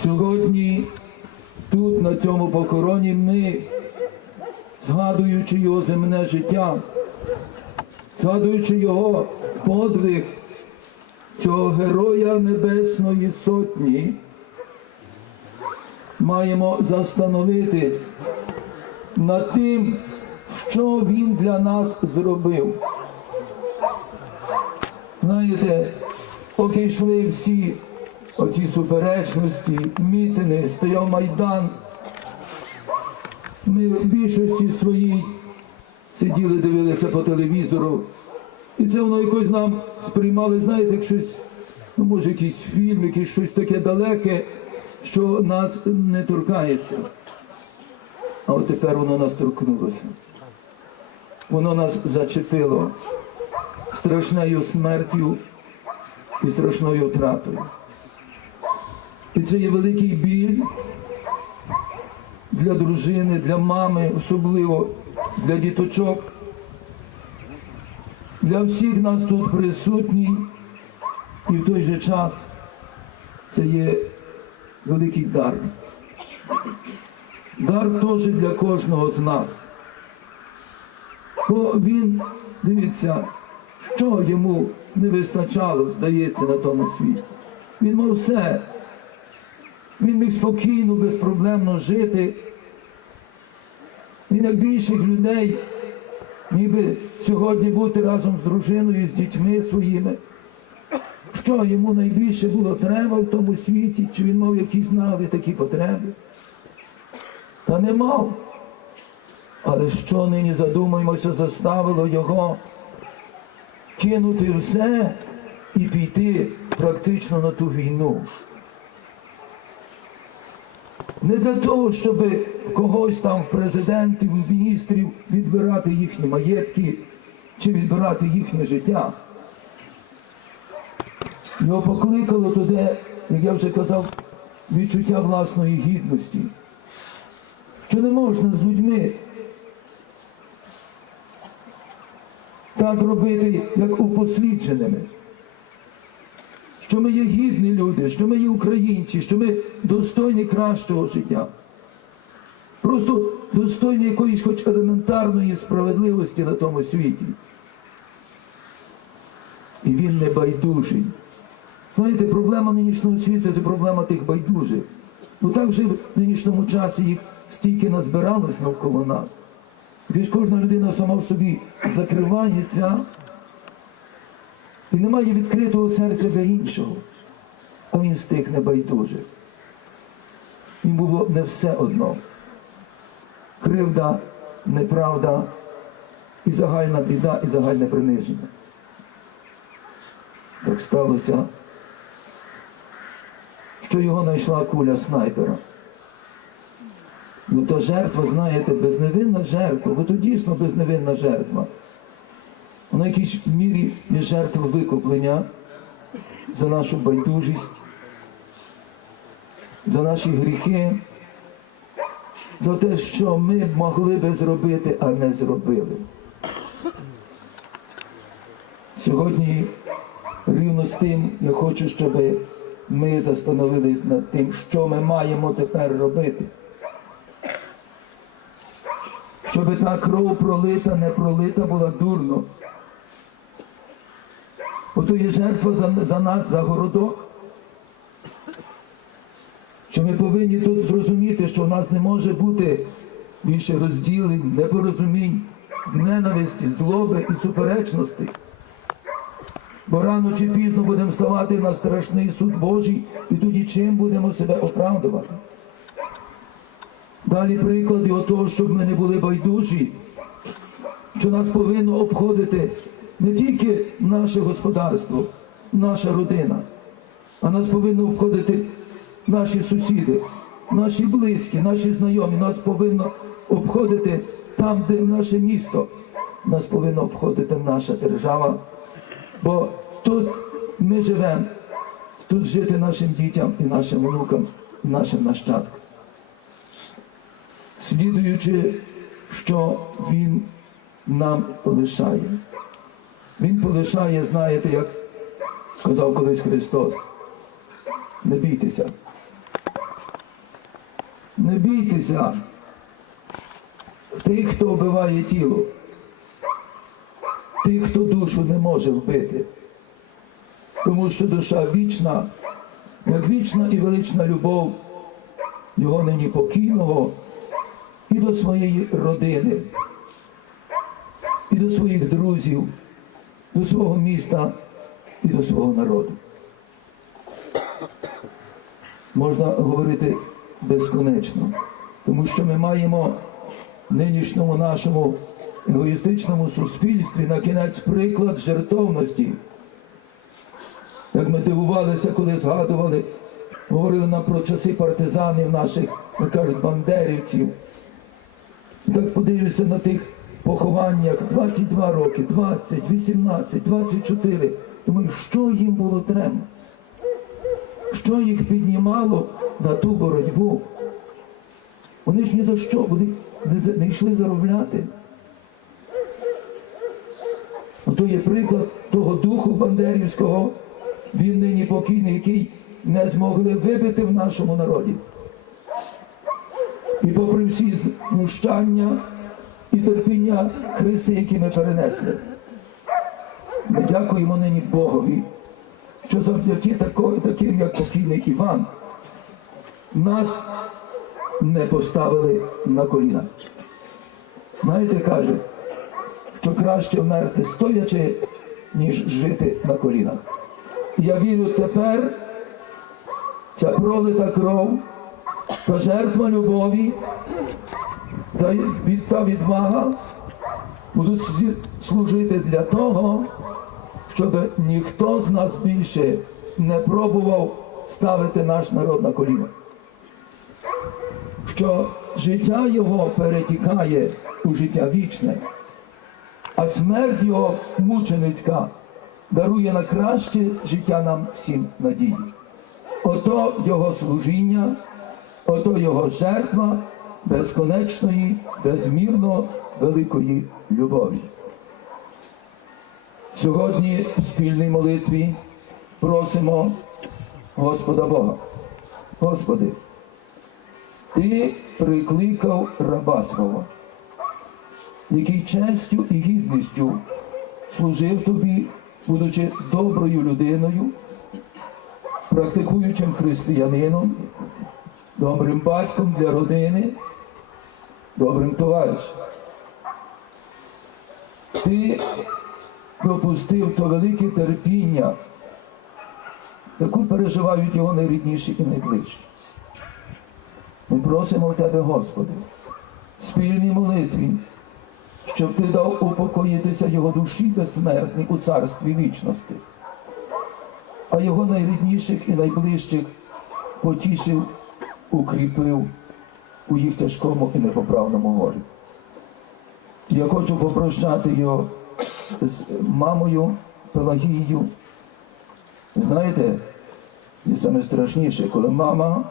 Сьогодні тут, на цьому похороні, ми, згадуючи його земне життя, згадуючи його подвиг цього Героя Небесної Сотні, маємо застановитись над тим, що він для нас зробив. Знаєте, поки йшли всі оці суперечності, мітини, стояв Майдан, ми в більшості своїй сиділи, дивилися по телевізору. І це воно якось нам сприймали, знаєте, як щось, ну може якийсь фільм, якесь щось таке далеке, що нас не торкається. А от тепер воно нас торкнулося. Воно нас зачепило страшною смертю і страшною втратою. І це є великий біль для дружини, для мами, особливо для діточок, для всіх нас тут присутніх, і в той же час це є великий дар. Дар теж для кожного з нас. Бо він, дивіться, що йому не вистачало, здається, на тому світі. Він мав все. Він міг спокійно, безпроблемно жити. Він, як більших людей, міг би сьогодні бути разом з дружиною, з дітьми своїми. Що йому найбільше було треба в тому світі, чи він мав якісь знали такі потреби? Та не мав. Але що нині задумаємося, заставило його кинути все і піти практично на ту війну. Не для того, щоб когось там президентів, міністрів відбирати їхні маєтки чи відбирати їхнє життя. Його покликало туди, як я вже казав, відчуття власної гідності, що не можна з людьми так робити, як упослідженими. Що ми є гідні люди, що ми є українці, що ми достойні кращого життя. Просто достойні якоїсь хоч елементарної справедливості на тому світі. І він не байдужий. Знаєте, проблема нинішнього світу це проблема тих байдужих. Бо так вже в нинішньому часі їх стільки назбиралось навколо нас. Якось кожна людина сама в собі закривається і немає відкритого серця для іншого. А він з тих небайдужих. Їм було не все одно. Кривда, неправда, і загальна біда, і загальне приниження. Так сталося, що його знайшла куля снайпера. Ну то жертва, знаєте, безневинна жертва, бо то дійсно безневинна жертва. Вона в якійсь мірі є жертва викуплення за нашу байдужість, за наші гріхи, за те, що ми могли би зробити, а не зробили. Сьогодні рівно з тим я хочу, щоб ми застановились над тим, що ми маємо тепер робити. Щоб та кров пролита, не пролита була дурно. Ото є жертва за, за нас, за городок. Що ми повинні тут зрозуміти, що в нас не може бути більше розділень, непорозумінь, ненависті, злоби і суперечностей. Бо рано чи пізно будемо ставати на страшний суд Божий, і тоді чим будемо себе оправдувати. Далі приклади того, щоб ми не були байдужі, що нас повинно обходити не тільки наше господарство, наша родина, а нас повинно обходити наші сусіди, наші близькі, наші знайомі, нас повинно обходити там, де наше місто, нас повинно обходити наша держава. Бо тут ми живемо, тут жити нашим дітям і нашим внукам, і нашим нащадкам. Слідуючи, що Він нам полишає. Він полишає, знаєте, як казав колись Христос, не бійтеся, Не бійтеся тих, хто вбиває тіло, тих, хто душу не може вбити. Тому що душа вічна, як вічна і велична любов його нині покійного і до своєї родини, і до своїх друзів, до свого міста і до свого народу. Можна говорити безконечно, тому що ми маємо в нинішньому нашому егоїстичному суспільстві на кінець приклад жертовності. Як ми дивувалися, коли згадували, говорили нам про часи партизанів наших, як кажуть, бандерівців. Так подивлюся на тих похованнях 22 роки, 20, 18, 24. Думаю, що їм було треба? Що їх піднімало на ту боротьбу? Вони ж ні за що, вони не, йшли заробляти. Ото є приклад того духу бандерівського, він нині покійний, який не змогли вибити в нашому народі. І попри всі знущання і терпіння Христи, які ми перенесли. Ми дякуємо нині Богові, що завдяки таким, як покійний Іван, нас не поставили на коліна. Знаєте, кажуть, що краще вмерти стоячи, ніж жити на колінах. Я вірю тепер, ця пролита кров, та жертва любові, та, відвага будуть служити для того, щоб ніхто з нас більше не пробував ставити наш народ на коліна. Що життя його перетікає у життя вічне, а смерть його мученицька дарує на краще життя нам всім надії. Ото його служіння, ото його жертва безконечної, безмірно великої любові. Сьогодні в спільній молитві просимо Господа Бога. Господи, Ти прикликав раба свого, який честю і гідністю служив тобі, будучи доброю людиною, практикуючим християнином, добрим батьком для родини, добрим товаришем. Ти допустив то велике терпіння, яку переживають його найрідніші і найближчі. Ми просимо в Тебе, Господи, в спільній молитві, щоб Ти дав упокоїтися його душі безсмертній у царстві вічності, а його найрідніших і найближчих потішив, укріпив у їх тяжкому і непоправному горі. Я хочу попрощати його з мамою Пелагією. Знаєте, і саме страшніше, коли мама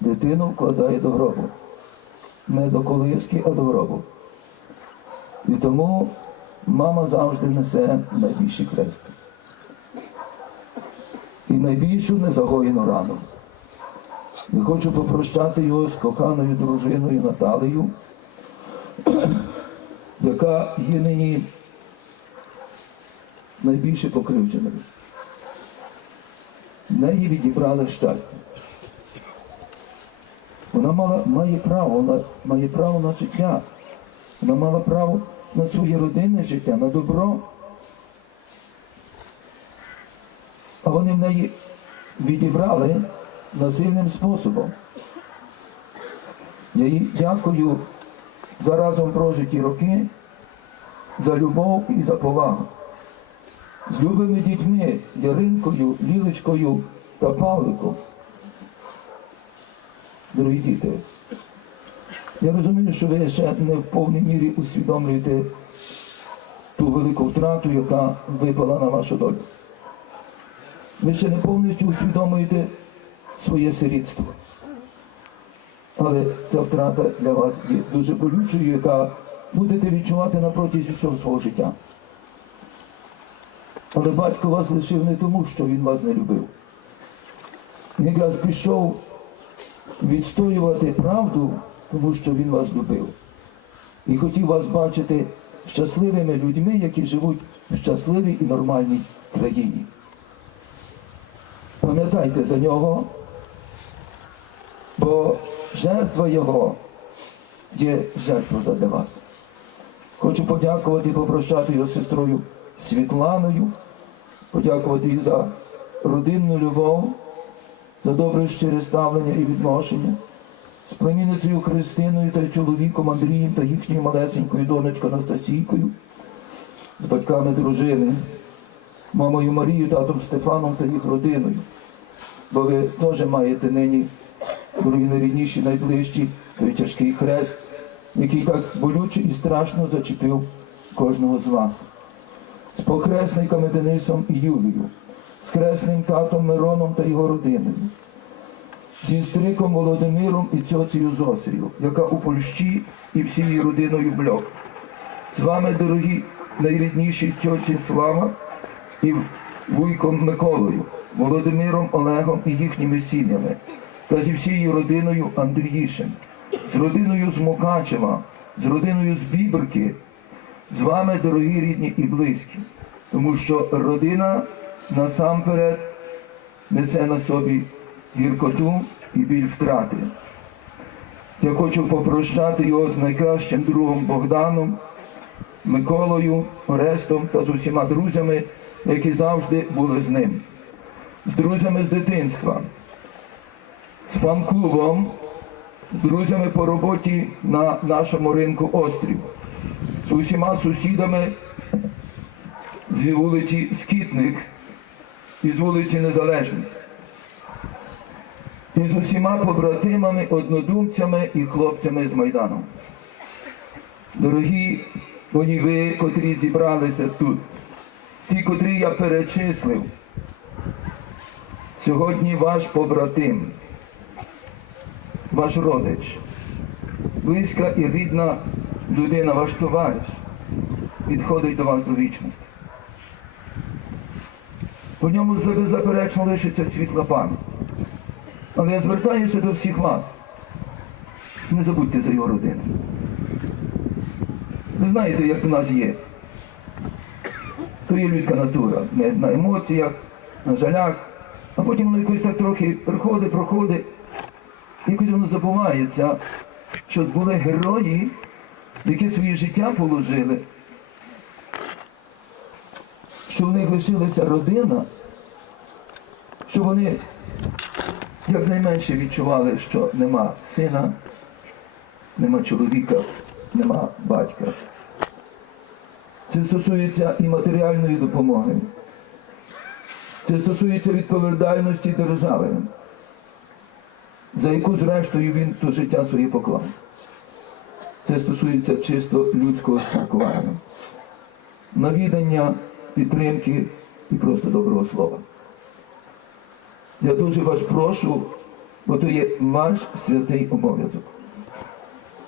дитину вкладає до гробу. Не до колиски, а до гробу. І тому мама завжди несе найбільший хрест. І найбільшу незагоєну рану. Я хочу попрощати його з коханою дружиною Наталею, яка є нині найбільше покривдженою. В неї відібрали щастя. Вона мала, має право, вона має право на життя. Вона мала право на своє родинне життя, на добро. А вони в неї відібрали насильним способом. Я їй дякую за разом прожиті роки, за любов і за повагу. З любими дітьми Яринкою, Лілечкою та Павликом. Дорогі діти, я розумію, що ви ще не в повній мірі усвідомлюєте ту велику втрату, яка випала на вашу долю. Ви ще не повністю усвідомлюєте своє сирітство. Але ця втрата для вас є дуже болючою, яка будете відчувати на протязі всього свого життя. Але батько вас лишив не тому, що він вас не любив. Він якраз пішов відстоювати правду, тому що Він вас любив. І хотів вас бачити щасливими людьми, які живуть в щасливій і нормальній країні. Пам'ятайте за нього, бо жертва Його є жертва задля вас. Хочу подякувати і попрощати його сестрою Світланою, подякувати їй за родинну любов, за добре щире ставлення і відношення, з племінницею Христиною та чоловіком Андрієм та їхньою малесенькою донечкою Анастасійкою, з батьками дружини, мамою Марією, татом Стефаном та їх родиною. Бо ви теж маєте нині, дорогі найрідніші, найближчі, той тяжкий хрест, який так болюче і страшно зачепив кожного з вас. З похресниками Денисом і Юлією, з хресним татом Мироном та його родиною, зі стриком Володимиром і цьоцею Зосею, яка у Польщі і всією родиною бльок. З вами, дорогі найрідніші тьоці Слава і вуйком Миколою, Володимиром Олегом і їхніми сім'ями, та зі всією родиною Андріїшем, з родиною з Мукачева, з родиною з Біберки, з вами, дорогі рідні і близькі, тому що родина насамперед несе на собі гіркоту і біль втрати. Я хочу попрощати його з найкращим другом Богданом, Миколою, Орестом та з усіма друзями, які завжди були з ним, з друзями з дитинства, з фан-клубом, з друзями по роботі на нашому ринку Острів, з усіма сусідами з вулиці Скітник і з вулиці Незалежність. І з усіма побратимами, однодумцями і хлопцями з Майдану. Дорогі мої ви, котрі зібралися тут, ті, котрі я перечислив, сьогодні ваш побратим, ваш родич, близька і рідна людина, ваш товариш, відходить до вас до вічності. По ньому беззаперечно лишиться світла пам'ять. Але я звертаюся до всіх вас. Не забудьте за його родину. Ви знаєте, як в нас є. То є людська натура. Ми на емоціях, на жалях, а потім воно якось так трохи приходить, проходить, якось воно забувається, що були герої, які своє життя положили, що в них лишилася родина, що вони якнайменше відчували, що нема сина, нема чоловіка, нема батька. Це стосується і матеріальної допомоги. Це стосується відповідальності держави, за яку, зрештою, він то життя своє поклав. Це стосується чисто людського спілкування, навідання, підтримки і просто доброго слова. Я дуже вас прошу, бо то є ваш святий обов'язок.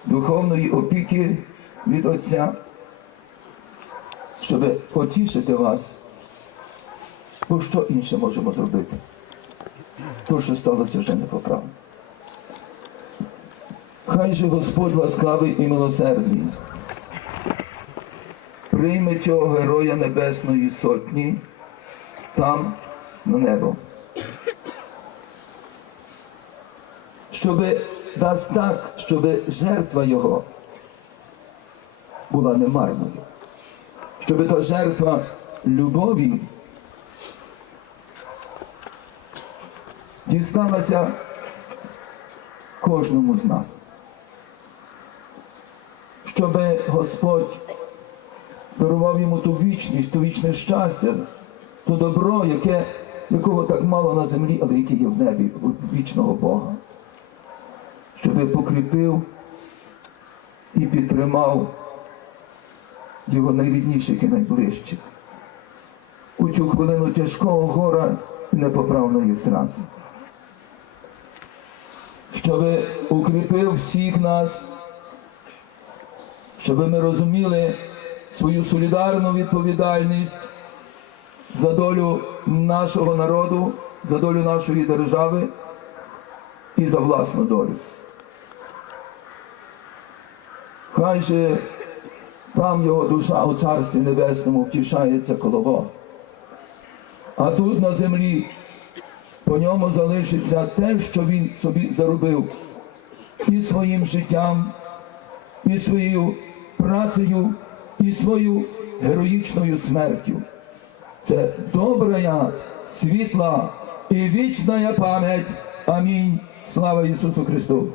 Духовної опіки від Отця, щоб потішити вас, бо що інше можемо зробити? То, що сталося вже непоправно. Хай же Господь ласкавий і милосердний прийме цього Героя Небесної Сотні там, на небо. щоб дасть так, щоб жертва його була немарною, щоб та жертва любові дісталася кожному з нас. Щоб Господь дарував йому ту вічність, ту вічне щастя, то добро, яке, якого так мало на землі, але яке є в небі, вічного Бога щоб покріпив і підтримав його найрідніших і найближчих у цю хвилину тяжкого гора і непоправної втрати. Щоб укріпив всіх нас, щоб ми розуміли свою солідарну відповідальність за долю нашого народу, за долю нашої держави і за власну долю. Хай же там його душа у Царстві Небесному втішається коло Бога. А тут на землі по ньому залишиться те, що він собі заробив і своїм життям, і своєю працею, і свою героїчною смертю. Це добрая, світла і вічна пам'ять. Амінь. Слава Ісусу Христу!